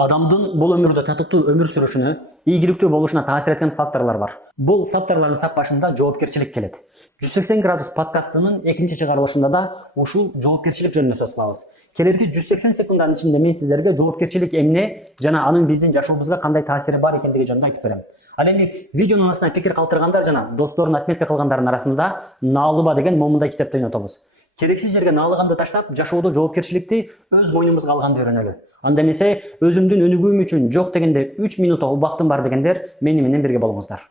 Адамдын бул өмүрдө татыктуу өмүр сүрүшүнө, ийгиликтүү болушуна таасир эткен факторлор бар. Бул факторлордун сап башында жоопкерчилик келет. 180 градус подкастынын экинчи чыгарылышында да ушул жоопкерчилик жөнүндө сөз кылабыз. Келерки 180 секунддун ичинде мен сиздерге жоопкерчилик эмне жана анын биздин жашообузга кандай таасири бар экендиги жөнүндө айтып берем. Ал эми видеонун астына пикир калтыргандар жана досторун отметка кылгандардын арасында наалыба деген момундай китепти ойнотобуз. Керексиз жерге наалыганды таштап, жашоодо жоопкерчиликти өз мойнубузга алганды үйрөнөлү. Анда эмесе өзүмдүн өнүгүүм үчүн жок дегенде 3 минутта убактым бар дегендер мени менен бирге болуңуздар.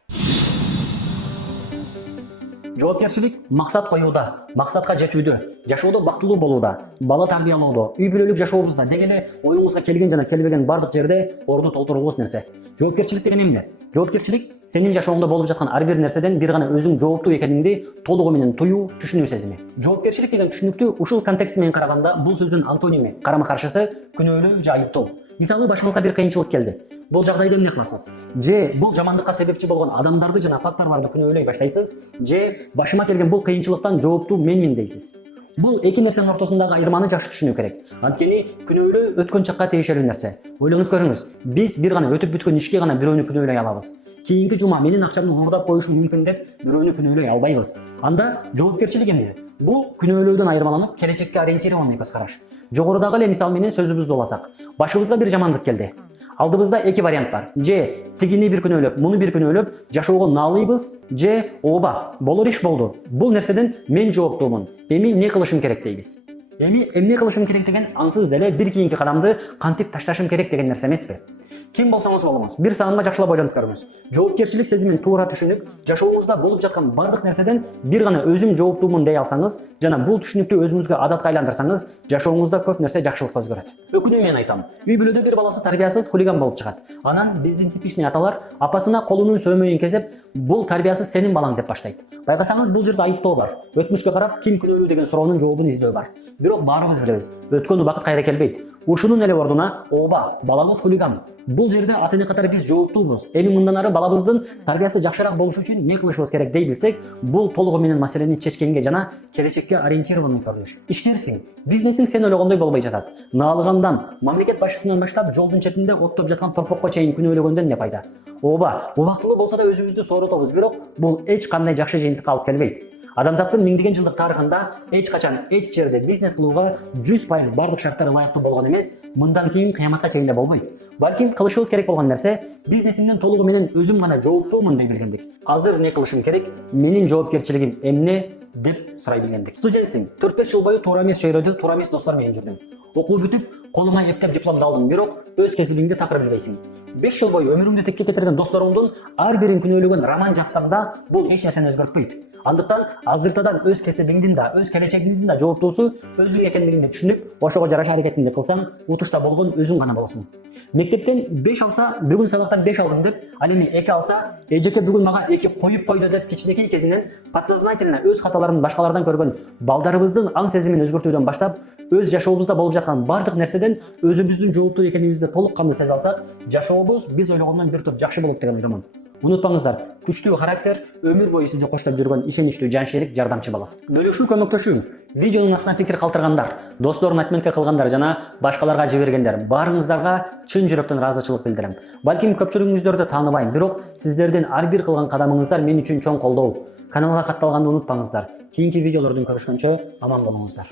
Жоопкерчилик максат коюуда, максатка жетүүдө, жашоодо бактылуу болууда, бала тарбиялоодо, үй бүлөлүк жашообузда деги эле оюңузга келген жана келбеген бардык жерде орду толтурулгус нерсе. Жоопкерчилик деген эмне? Жоопкерчилик сенин жашооңдо болуп жаткан ар бир нерседен бир гана өзүң жооптуу экениңди толугу менен туюу, түшүнүү сезими. Жоопкерчилик деген түшүнүктү ушул контекст менен караганда бул сөздүн антоними, карама каршысы күнөөлөө же айыптоо. Мисалы, башыңызга бир кыйынчылык келди. Бул жагдайда эмне кыласыз? Же бул жамандыкка себепчи болгон адамдарды жана факторлорду күнөөлөй баштайсыз, же башыма келген бул кыйынчылыктан жооптуу менмин дейсиз. Бул эки нерсенин ортосундагы айырманы жакшы түшүнүү керек. Анткени күнөөлөө өткөн чакка тиешелүү нерсе. Ойлонуп көрүңүз. Биз бир гана өтүп бүткөн ишке гана бирөөнү күнөөлөй алабыз. Кийинки жума менин акчамды уурдап коюшу мүмкүн деп бирөөнү күнөөлөй албайбыз. Анда жоопкерчилик эмне? Бул күнөөлөөдөн айырмаланып, келечекке ориентирован көз караш. Жогорудагы эле мисал менен сөзүбүздү уласак, башыбызга бир жамандык келди. Алдыбызда эки вариант бар. Же тигини бир күнөөлөп, муну бир күнөөлөп, жашоого наалыйбыз, же ооба, болор иш болду. Бул нерседен мен жооптуумун. Эми эмне кылышым керек дейбиз. Эми эмне кылышым керек деген ансыз деле бир кийинки кадамды кантип ташташым керек деген нерсе эмеспи? Ким болсоңуз болуңуз, бир саамга жакшылап ойлонуп көрүңүз. Жоопкерчилик сезимин туура түшүнүп, жашооңузда болуп жаткан бардык нерседен бир гана өзүм жооптуумун дей алсаңыз, жана бул түшүнүктү өзүңүзгө адатка айландырсаңыз, жашооңузда көп нерсе жакшылыкка өзгөрөт. Өкүнүү менен айтам, үй бүлөдө бир баласы тарбиясыз хулиган болуп чыгат. Анан биздин типичный аталар апасына колунун сөөмөйүн кезеп, бул тарбиясыз сенин балаң деп баштайт. Байкасаңыз, бул жерде айыптоо бар. Өтмүшкө карап ким күнөөлүү деген суроонун жообун издөө бар. Бирок баарыбыз билебиз, өткөн убакыт кайра келбейт. Ушунун эле ордуна ооба, балабыз хулиган. Бул жерде ата эне катары биз жооптуубуз. Эми мындан ары балабыздын тарбиясы жакшыраак болуш үчүн эмне кылышыбыз керек дей билсек, бул толугу менен маселени чечкенге жана келечекке ориентированный көрүнүш. Ишкерсиң, бизнесиң сен ойлогондой болбой жатат. Наалыгандан, мамлекет башчысынан баштап жолдун четинде оттоп жаткан торпокко чейин күнөөлөгөндөн не пайда? Ооба, убактылуу болсо да өзүбүздү соорутобуз, бирок бул эч кандай жакшы жыйынтыкка алып келбейт. Адамзаттын миңдеген жылдык тарыхында эч качан эч жерде бизнес кылууга 100% бардык шарттар ылайыктуу болгон эмес, мындан кийин кыяматка чейин да болбойт. Балким кылышыбыз керек болгон нерсе бизнесимден толугу менен өзүм гана жооптуумун дей билгендик. Азыр эмне кылышым керек? Менин жоопкерчилигим эмне деп сурай билгендик. Студентсиң, 4-5 жыл бою туура эмес чөйрөдө, туура эмес достор менен жүрдүң. Окуу бүтүп, колуңа эптеп дипломду алдың, бирок өз кесибиңди такыр билбейсиң. 5 жыл бою өмүрүңдү текке кетирген досторуңдун ар бирин күнөөлөгөн роман жазсаң да, бул эч нерсени өзгөртпөйт. Андыктан азыртадан өз кесибиңдин да, өз келечегиңдин да жооптуусу өзүң экендигиңди түшүнүп, ошого жараша аракетиңди кылсаң, утушта болгон өзүң гана болосуң. Мектептен 5 алса, бүгүн сабактан 5 алдым деп, ал эми 2 алса, эжеке бүгүн мага 2 коюп койду деп кичинекей кезинен подсознательно өз каталарын башкалардан көргөн балдарыбыздын аң сезимин өзгөртүүдөн баштап, өз жашообузда болуп жаткан бардык нерседен өзүбүздүн жооптуу экенибизди толук кандуу сезе алсак, жашообуз биз ойлогондон бир топ жакшы болот деген ойдомун. Унутпаңыздар, күчтүү характер өмүр бою сизди коштоп жүргөн ишеничтүү жаншерик жардамчы болот. Бөлүшүү, көмөктөшүү, видеонун астына пикир калтыргандар, досторун отметка кылгандар жана башкаларга жибергендер, баарыңыздарга чын жүрөктөн ыраазычылык билдирем. Балким көпчүлүгүңүздөрдү тааныбайм, бирок сиздердин ар бир кылган кадамыңыздар мен үчүн чоң колдоо. Каналга катталганды унутпаңыздар. Кийинки видеолордон көрүшкөнчө аман болуңуздар.